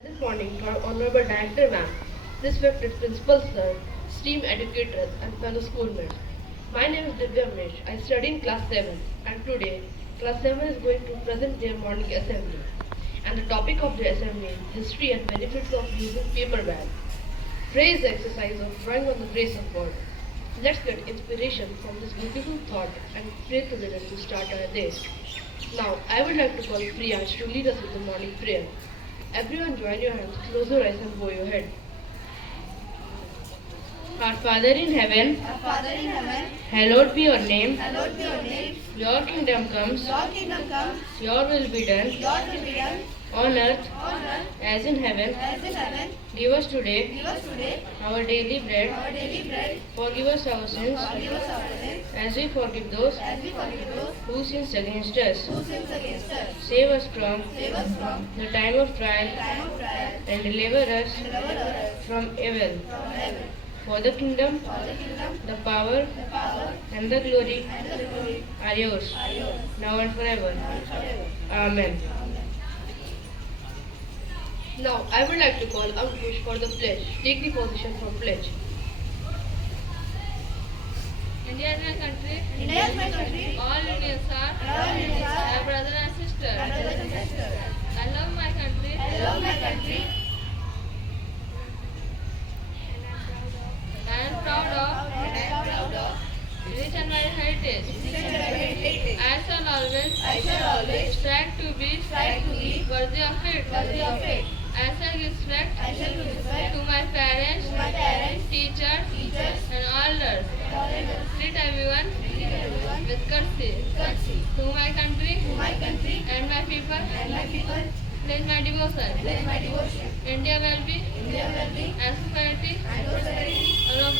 This morning to our Honorable Director Ma'am, respected Principal Sir, esteemed educators and fellow schoolmates. My name is Divya Mesh. I study in class 7 and today class 7 is going to present their morning assembly. And the topic of the assembly is history and benefits of using paper bag. Today is the exercise of drawing on the grace of God. Let's get inspiration from this beautiful thought and pray together to start our day. Now, I would like to call Priyansh to lead us with the morning prayer. Everyone join your hands, close your eyes and bow your head. Our Father in heaven, hallowed be your name. Your kingdom comes, your will be done on earth as in heaven. Give us today our daily bread. Forgive us our sins as we forgive those who sins against us. Save us from the time of trial and deliver us from evil. For the kingdom, the power, and the glory are yours, now and forever. Amen. Now, I would like to call Ankush for the pledge. Take the position for pledge. India is my country. India is my country. All Indians are my brother and sister. I love my country. I love my country. I am proud of rich and varied heritage. I shall always strive to be worthy of it. I shall give respect to my parents, teachers, and elders. Treat everyone with courtesy. To my country and my people, pledge my devotion. India will be and society alone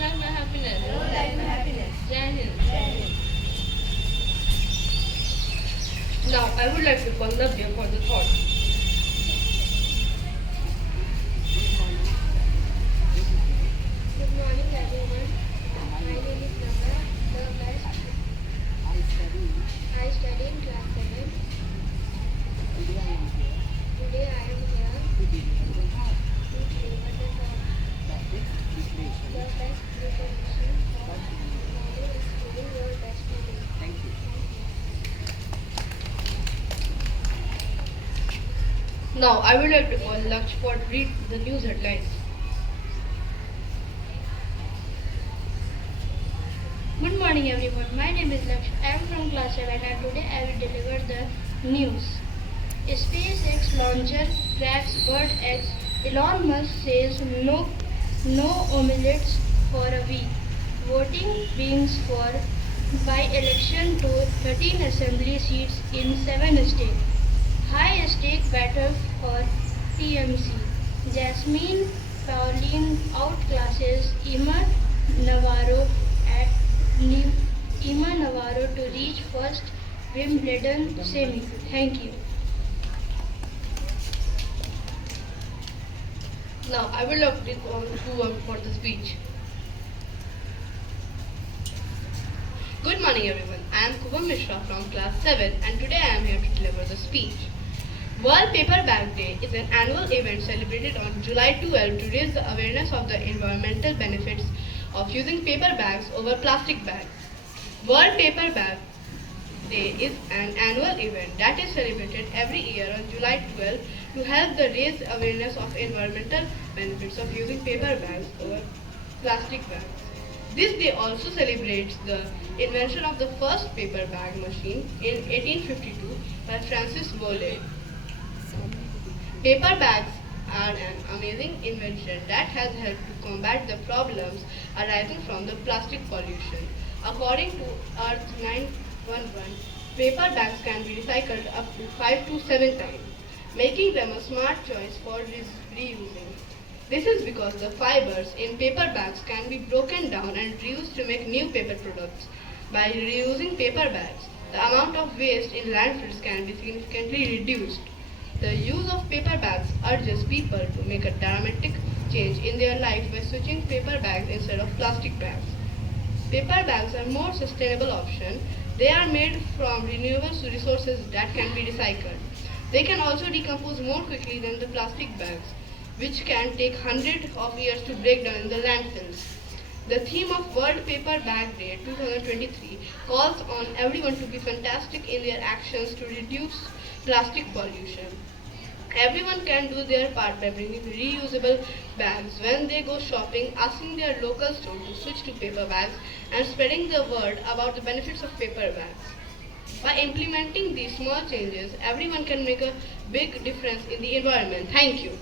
life my happiness. Jai Hind. Now, I would like to call Navya for the thought. Good morning, everyone. My name is Nava, the best. I study in class 7. Today I am here to deliver the thought. The best preparation for morning is doing your best today. Thank you. Now, I would like to call Laksh for to read the news headlines. Good morning, everyone. My name is Laksh. I am from class 7 and today I will deliver the news. SpaceX launcher cracks bird eggs. Elon Musk says no omelettes for a week. Voting begins for by-election to 13 assembly seats in 7 states. High-stake battle for TMC. Jasmine Paulin outclasses Emma Navarro to reach first Wimbledon semi. Thank you. Now, I would like to call Kuvam for the speech. Good morning, everyone. I am Kuvam Mishra from class 7 and today I am here to deliver the speech. World Paper Bag Day is an annual event celebrated on July 12 to raise the awareness of the environmental benefits of using paper bags over plastic bags. World Paper Bag Day is an annual event that is celebrated every year on July 12 to help the raise awareness of environmental benefits of using paper bags over plastic bags. This day also celebrates the invention of the first paper bag machine in 1852 by Francis Bole. Paper bags are an amazing invention that has helped to combat the problems arising from the plastic pollution. According to Earth 911, paper bags can be recycled up to 5 to 7 times, making them a smart choice for reusing. This is because the fibers in paper bags can be broken down and reused to make new paper products. By reusing paper bags, the amount of waste in landfills can be significantly reduced. The use of paper bags urges people to make a dramatic change in their life by switching paper bags instead of plastic bags. Paper bags are a more sustainable option. They are made from renewable resources that can be recycled. They can also decompose more quickly than the plastic bags, which can take hundreds of years to break down in the landfills. The theme of World Paper Bag Day 2023 calls on everyone to be fantastic in their actions to reduce plastic pollution. Everyone can do their part by bringing reusable bags when they go shopping, asking their local store to switch to paper bags, and spreading the word about the benefits of paper bags. By implementing these small changes, everyone can make a big difference in the environment. Thank you.